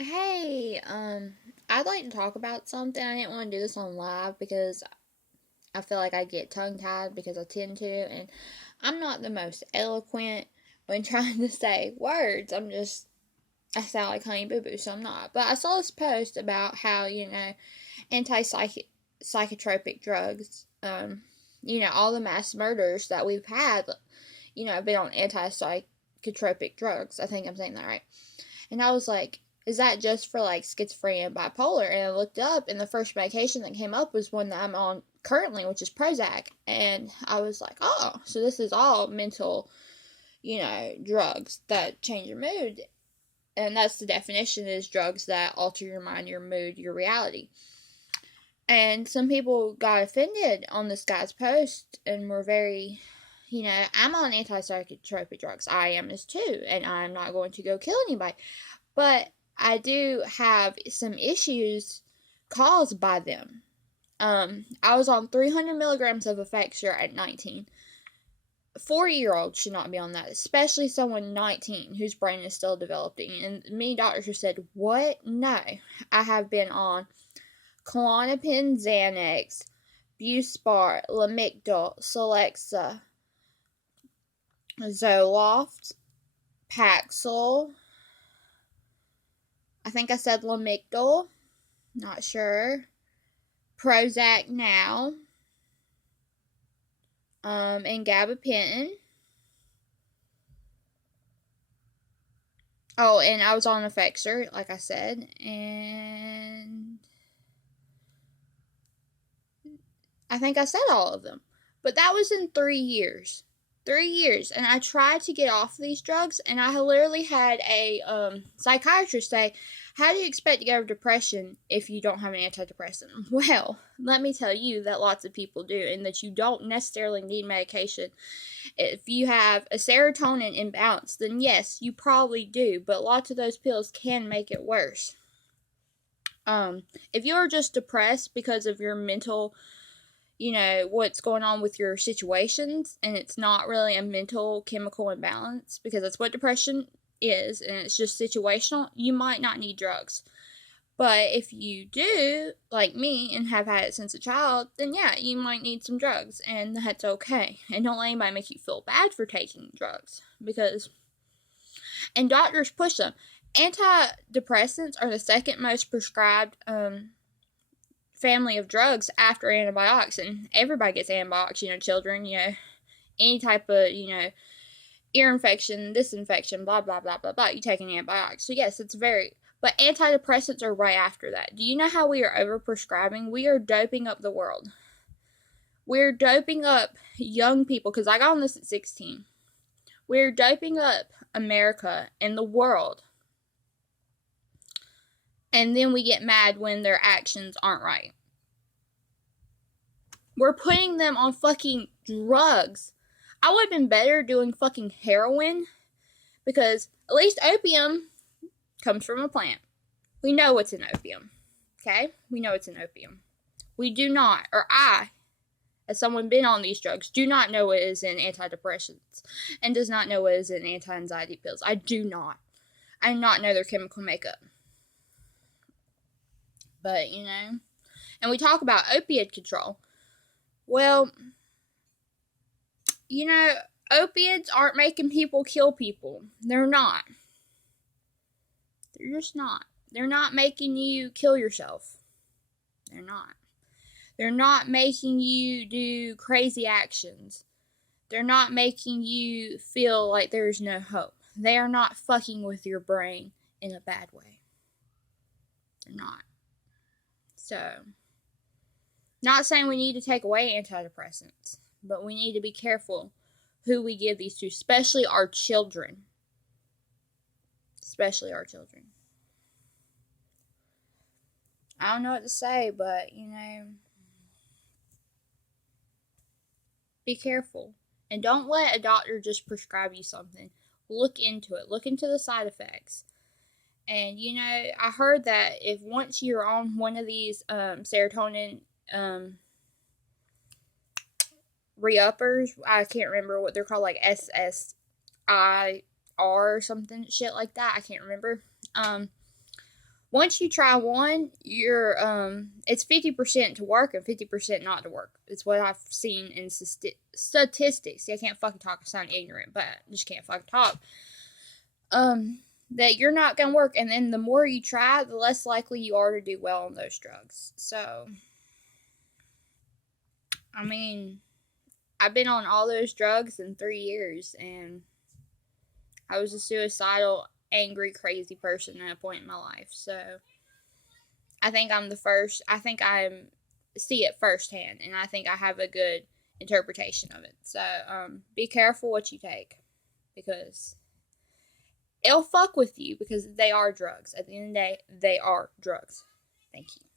Hey, I'd like to talk about something. I didn't want to do this on live because I feel like I get tongue tied because I tend to, and I'm not the most eloquent when trying to say words. I sound like Honey Boo Boo, so I'm not. But I saw this post about how, anti psychotropic drugs, all the mass murders that we've had, have been on anti psychotropic drugs. I think I'm saying that right. And I was like, is that just for like schizophrenia and bipolar? And I looked up, and the first medication that came up was one that I'm on currently, which is Prozac. And I was like, oh, so this is all mental, drugs that change your mood. And that's the definition is drugs that alter your mind, your mood, your reality. And some people got offended on this guy's post and were very, I'm on anti-psychotropic drugs. I am as too, and I'm not going to go kill anybody. But I do have some issues caused by them. I was on 300 milligrams of Effexor at 19. 40-year-olds should not be on that, especially someone 19 whose brain is still developing. And many doctors have said, what? No. I have been on Klonopin, Xanax, Buspar, Lamictal, Celexa, Zoloft, Paxil. I think I said Lamictal. Not sure. Prozac now. And gabapentin. Oh, and I was on Effexor, like I said, and I think I said all of them. But that was in 3 years. 3 years. And I tried to get off these drugs, and I literally had a psychiatrist say, how do you expect to get over depression if you don't have an antidepressant? Well, let me tell you that lots of people do, and that you don't necessarily need medication. If you have a serotonin imbalance, then yes, you probably do, but lots of those pills can make it worse. If you're just depressed because of your mental, what's going on with your situations, and it's not really a mental chemical imbalance, because that's what depression is, and it's just situational, you might not need drugs. But if you do, like me, and have had it since a child, then yeah, you might need some drugs, and that's okay. And don't let anybody make you feel bad for taking drugs, and doctors push them. Antidepressants are the second most prescribed family of drugs after antibiotics, and everybody gets antibiotics, children, any type of, ear infection, this infection, blah, blah, blah, blah, blah, you take an antibiotic. So yes, it's very, but antidepressants are right after that. Do you know how we are overprescribing? We are doping up the world. We're doping up young people, because I got on this at 16. We're doping up America and the world. And then we get mad when their actions aren't right. We're putting them on fucking drugs. I would have been better doing fucking heroin, because at least opium comes from a plant. We know what's in opium. Okay? We know it's in opium. We do not, or I, as someone been on these drugs, do not know what is in antidepressants, and does not know what is in anti-anxiety pills. I do not. I do not know their chemical makeup. But, and we talk about opioid control. Well, opiates aren't making people kill people. They're not. They're just not. They're not making you kill yourself. They're not. They're not making you do crazy actions. They're not making you feel like there's no hope. They are not fucking with your brain in a bad way. They're not. So, not saying we need to take away antidepressants, but we need to be careful who we give these to, especially our children. Especially our children. I don't know what to say, but, be careful. And don't let a doctor just prescribe you something. Look into it. Look into the side effects. And, I heard that if once you're on one of these serotonin re-uppers, I can't remember what they're called, like SSIR or something, shit like that, I can't remember. once you try one, you're it's 50% to work and 50% not to work. It's what I've seen in statistics. See, I can't fucking talk. I sound ignorant, but I just can't fucking talk. That you're not gonna work, and then the more you try, the less likely you are to do well on those drugs. So, I mean, I've been on all those drugs in 3 years, and I was a suicidal, angry, crazy person at a point in my life. So, I think I'm the first. I think I'm see it firsthand, and I think I have a good interpretation of it. So, be careful what you take, because it'll fuck with you, because they are drugs. At the end of the day, they are drugs. Thank you.